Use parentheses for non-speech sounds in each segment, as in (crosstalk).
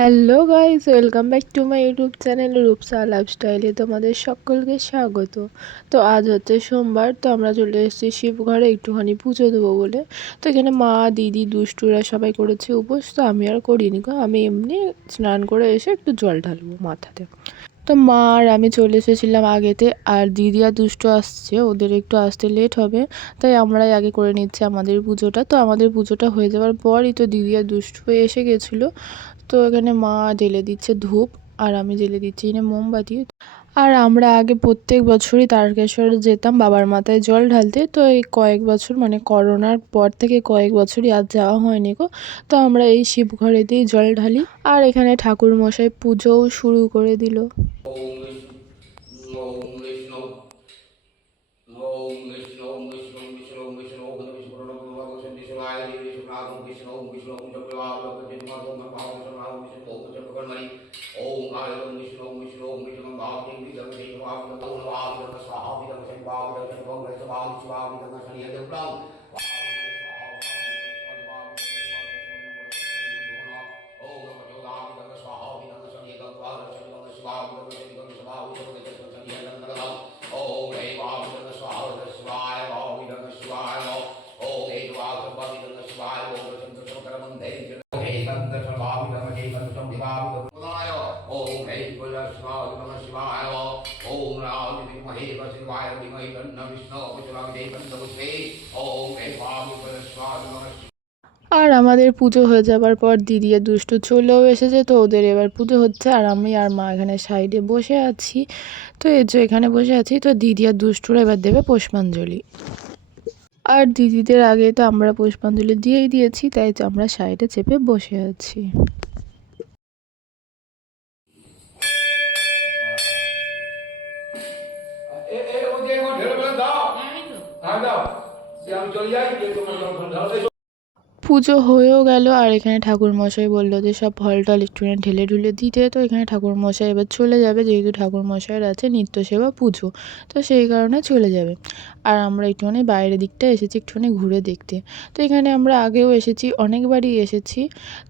Hello guys welcome back to my YouTube channel Rupsa লাইফস্টাইলে তোমাদের সকলকে স্বাগত। তো আজ হচ্ছে সোমবার, তো আমরা চলে এসেছি শিবঘরে, একটুখানি পুজো দেবো বলে। তো এখানে মা, দিদি, দুষ্টুরা সবাই করেছে উপোস, তো আমি আর করিনি গো। আমি এমনি স্নান করে এসে একটু জল ঢালবো মাথাতে। তো মা আর আমি চলে এসেছিলাম আগেতে, আর দিদি আর দুষ্ট আসছে, ওদের একটু আসতে লেট হবে। তাই আমরাই আগে করে নিচ্ছি আমাদের পুজোটা। তো আমাদের পুজোটা হয়ে যাওয়ার পরই তো দিদি আর দুষ্টু এসে গেছিল। তো এখানে মা জ্বেলে দিচ্ছে ধূপ আর আমি জ্বেলে দিচ্ছি এখানে মোমবাতি আর আমরা আগে প্রত্যেক বছরই তারকেশ্বর যেতাম বাবার মাথায় জল ঢালতে তো এই কয়েক বছর মানে করোনার পর থেকে কয়েক বছরই আর যাওয়া হয়নি গো তো আমরা এই শিবঘরেতেই জল ঢালি আর এখানে ঠাকুর মশাই পুজোও শুরু করে দিল ब्रह्मणि ओम आयम विष्णु ओम विष्णु ओम विष्णु भावि विदम देवाव नमो नमः स्वाहा विदम शंभाव विदम शंभाव विदम शंभाव विदम शंभाव विदम शंभाव विदम शंभाव আর আমাদের পুজো হয়ে যাবার পর দিদি আর দুষ্টু চলেও এসেছে তো ওদের এবার পুজো হচ্ছে আর আমি আর মা এখানে সাইডে বসে আছি। তো এই যে এখানে বসে আছি তো দিদি আর দুষ্টুরা এবার দেবে পুষ্পাঞ্জলি। আর দিদিদের আগে তো আমরা পুষ্পাঞ্জলি দিয়েই দিয়েছি তাই তো আমরা সাইডে চেপে বসে আছি। এ এ ওকে ও ঢেলে বলে দাও। দাও। সে আমি চলে যাই পুজো হয়েও গেল আর এখানে ঠাকুর মশাই বলল যে সব ফল টল একটুখানি ঢেলে ঢুলে দিতে। তো এখানে ঠাকুর মশাই এবার চলে যাবে, যেহেতু ঠাকুর মশাইয়ের আছে নিত্য সেবা পুজো, তো সেই কারণে চলে যাবে। আর আমরা একটুখানি বাইরের দিকটা এসেছি একটুখানি ঘুরে দেখতে। তো এখানে আমরা আগেও এসেছি, অনেকবারই এসেছি।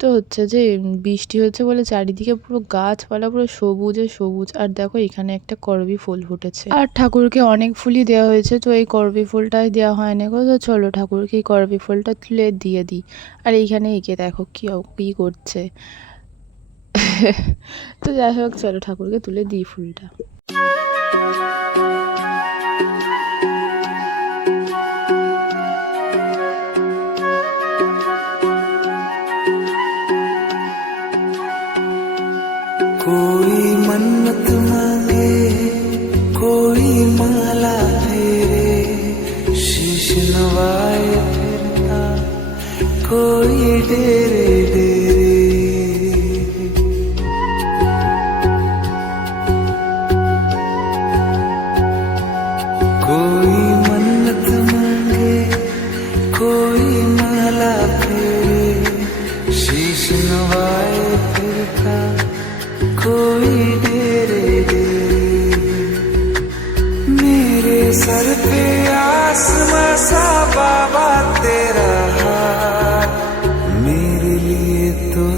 তো হচ্ছে যে বৃষ্টি হচ্ছে বলে চারিদিকে পুরো গাছপালা পুরো সবুজে সবুজ। আর দেখো এখানে একটা করবি ফুল ফুটেছে। আর ঠাকুরকে অনেক ফুলই দেওয়া হয়েছে, তো এই করবি ফুলটাই দেওয়া হয় না তো চলো ঠাকুরকে এই করবি ফুলটা তুলে দিয়ে দিই। আর এইখানে এঁকে দেখো কি কী করছে। (laughs) তো যাই হোক, চলো ঠাকুরকে তুলে দিই ফুলটা।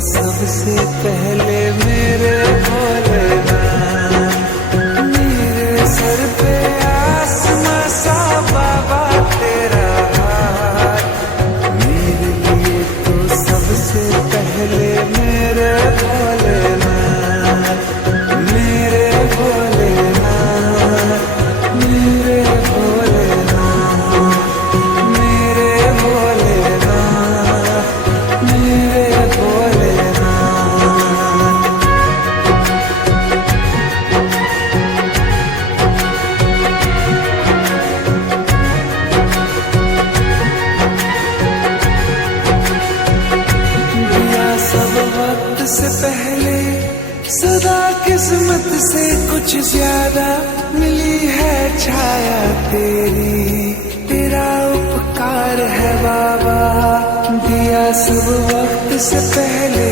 सबसे पहले मेरे भोलेनाथ सदा किस्मत से कुछ ज़्यादा मिली है छाया तेरी। तेरा उपकार है बाबा। दिया सब वक्त से पहले।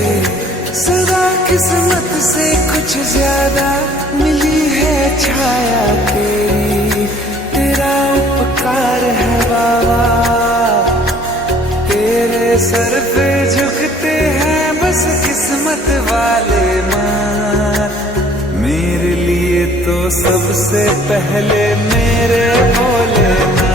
सदा किस्मत से कुछ ज़्यादा मिली है छाया तेरी। तेरा उपकार है बाबा। तेरे सर पे सबसे पहले मेरे भोलेनाथ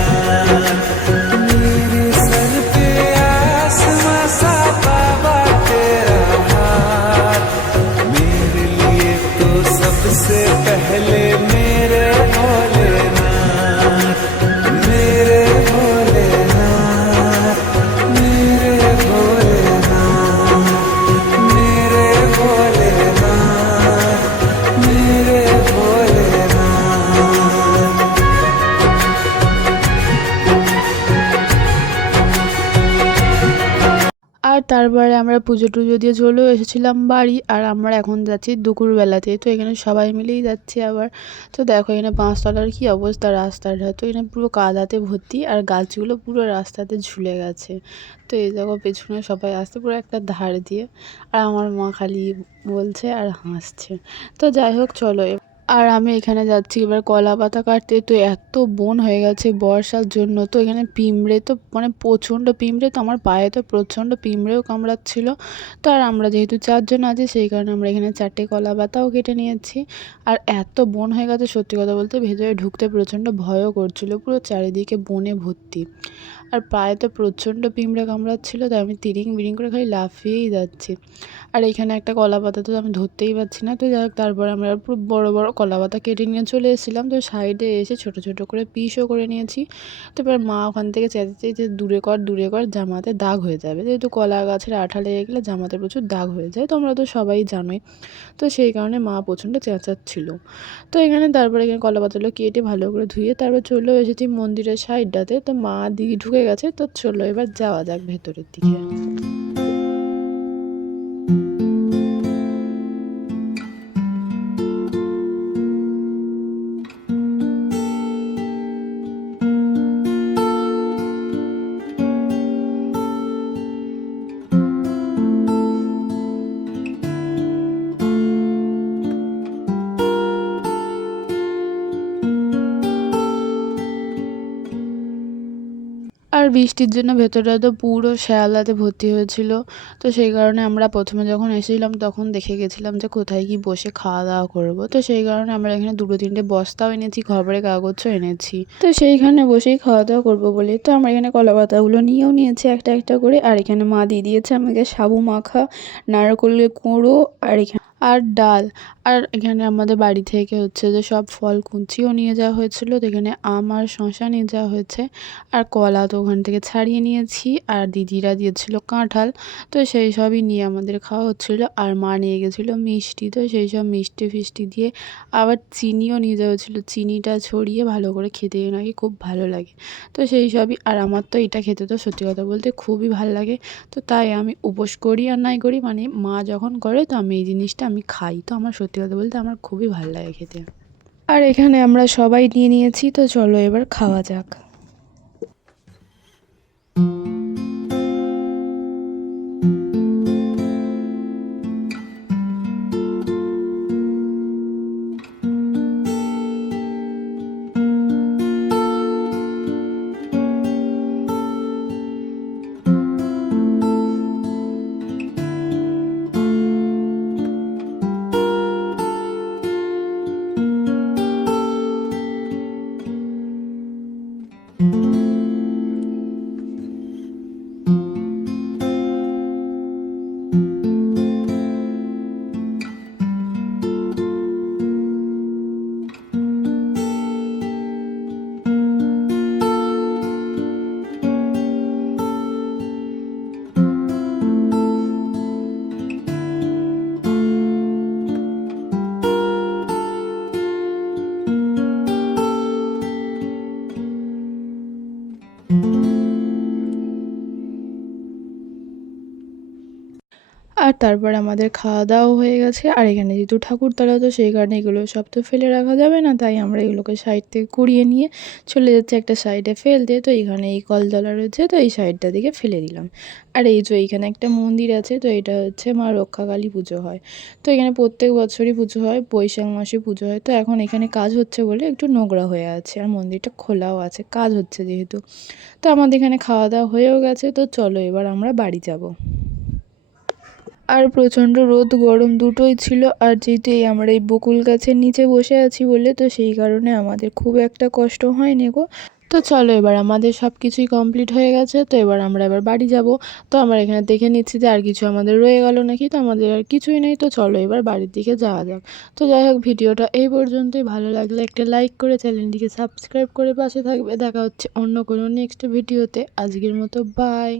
পুজো টুজো দিয়ে চলেও এসেছিলাম বাড়ি আর আমরা এখন যাচ্ছি দুপুরবেলাতে। তো এখানে সবাই মিলেই যাচ্ছি আবার। তো দেখো এখানে পাঁচতলার কি অবস্থা রাস্তাটা তো এখানে পুরো কাদাতে ভর্তি আর গাছগুলো পুরো রাস্তাতে ঝুলে গেছে। তো এই দেখো পেছনে সবাই আসছে পুরো একটা ধার দিয়ে। আর আমার মা খালি বলছে আর হাসছে। তো যাই হোক, চলো আর আমি এখানে যাচ্ছি, এবার কলা পাতা কাটতে। তো এত বন হয়ে গেছে বর্ষার জন্য। তো এখানে পিঁমড়ে তো মানে প্রচণ্ড পিঁমড়ে তো আমার পায়ে তো প্রচণ্ড পিঁমড়েও কামড়াচ্ছিল। তো আর আমরা যেহেতু চারজন আছি, সেই কারণে আমরা এখানে চারটে কলা পাতাও কেটে নিয়েছি। আর এত বন হয়ে গেছে সত্যি কথা বলতে, ভেতরে ঢুকতে প্রচণ্ড ভয়ও করছিল, পুরো চারিদিকে বনে ভর্তি। আর পায়ে তো প্রচণ্ড পিঁমড়ে কামড়াচ্ছিল, তাই আমি তিরিং বিরিং করে খালি লাফিয়েই যাচ্ছি। আর এখানে একটা কলা পাতা তো আমি ধরতেই পারছি না। তো যাই হোক, তারপরে আমরা পুরো বড়ো বড়ো কলা পাতা কেটে নিয়ে চলে এসেছিলাম। তো সাইডে এসে ছোট ছোট করে পিসও করে নিয়েছি। তো এবার মা ওখান থেকে চেঁচাচ্ছে যে দূরে কর দূরে কর, জামাতে দাগ হয়ে যাবে। যেহেতু কলা গাছের আঠা লেগে গেলে জামাতে প্রচুর দাগ হয়ে যায় তোমরা তো সবাই জানোই। তো সেই কারণে মা প্রচণ্ড চেঁচাচ্ছিল। তো এখানে তারপরে এখানে কলা পাতাগুলো কেটে ভালো করে ধুয়ে তারপর চলেও এসেছি মন্দিরের সাইডটাতে। তো মা দিদি ঢুকে গেছে তো চলো এবার যাওয়া যাক ভেতরের দিকে। বৃষ্টির জন্য ভেতরটা তো পুরো শ্যাওলাতে ভর্তি হয়েছিল। তো সেই কারণে আমরা প্রথমে যখন এসেছিলাম, তখন দেখে গেছিলাম যে কোথায় কি বসে খাওয়া দাওয়া করব। তো সেই কারণে আমরা এখানে দুটো তিনটে বস্তাও এনেছি, খবরের কাগজও এনেছি। তো সেইখানে বসেই খাওয়া দাওয়া করব বলে তো আমরা এখানে কলা পাতাগুলো নিয়েও নিয়েছি একটা একটা করে। আর এখানে মা দিয়ে দিয়েছে আমাকে সাবু মাখা, নারকেলের কুঁড়ো, আর এখানে আর ডাল। আর এখানে আমাদের বাড়ি থেকে হচ্ছে যে সব ফল কুঁচিও নিয়ে যাওয়া হয়েছিল, তো এখানে আম আর শশা নিয়ে যাওয়া হয়েছে। আর কলা তো ওখান থেকে ছাড়িয়ে নিয়েছি, আর দিদিরা দিয়েছিল কাঁঠাল, তো সেই সবই নিয়ে আমাদের খাওয়া হচ্ছিল। আর মা নিয়ে গেছিল মিষ্টি, তো সেই সব মিষ্টি ফিষ্টি দিয়ে আবার চিনিও নিয়ে যাওয়া হচ্ছিল চিনিটা ছড়িয়ে ভালো করে খেতে নাকি খুব ভালো লাগে। তো সেই সবই, আর আমার তো এটা খেতে তো সত্যি কথা বলতে খুবই ভালো লাগে। তো তাই আমি উপোস করি আর নাই করি মানে মা যখন করে তো আমি এই জিনিসটা আমি খাই। তো আমার সত্যি কথা বলতে আমার খুবই ভালো লাগে খেতে। আর এখানে আমরা সবাই নিয়ে নিয়েছি, তো চলো এবার খাওয়া যাক। আর তারপর আমাদের খাওয়া দাওয়া হয়ে গেছে। আর এখানে যেহেতু ঠাকুরতলা, তো সেই কারণে এগুলো সব তো ফেলে রাখা যাবে না। তাই আমরা এগুলোকে সাইড থেকে কুড়িয়ে নিয়ে চলে যাচ্ছে একটা সাইডে ফেলতে। তো এখানে এই কলতলা রয়েছে, তো এই সাইডটা দিকে ফেলে দিলাম। আর এই যে এইখানে একটা মন্দির আছে, তো এটা হচ্ছে মা রক্ষাকালী পুজো হয়। তো এখানে প্রত্যেক বছরই পুজো হয়, বৈশাখ মাসে পুজো হয়। তো এখন এখানে কাজ হচ্ছে বলে একটু নোংরা হয়ে আছে আর মন্দিরটা খোলাও আছে, কাজ হচ্ছে যেহেতু। তো আমাদের এখানে খাওয়া দাওয়া হয়েও গেছে, তো চলো এবার আমরা বাড়ি যাব। আর প্রচণ্ড রোদ, গরম দুটোই ছিল। আর যেহেতু এই আমরা এই বকুল গাছের নিচে বসে আছি বলে, তো সেই কারণে আমাদের খুব একটা কষ্ট হয়নি গো। তো চলো এবার আমাদের সব কিছুই কমপ্লিট হয়ে গেছে, তো এবার আমরা এবার বাড়ি যাব। তো আমরা এখানে দেখে নিচ্ছি যে আর কিছু আমাদের রয়ে গেল নাকি, তো আমাদের আর কিছুই নেই। তো চলো এবার বাড়ির দিকে যাওয়া যাক। তো যাই হোক, ভিডিওটা এই পর্যন্তই। ভালো লাগলে একটা লাইক করে চ্যানেলটিকে সাবস্ক্রাইব করে পাশে থাকবে। দেখা হচ্ছে অন্য কোনো নেক্সট ভিডিওতে। আজকের মতো, বাই।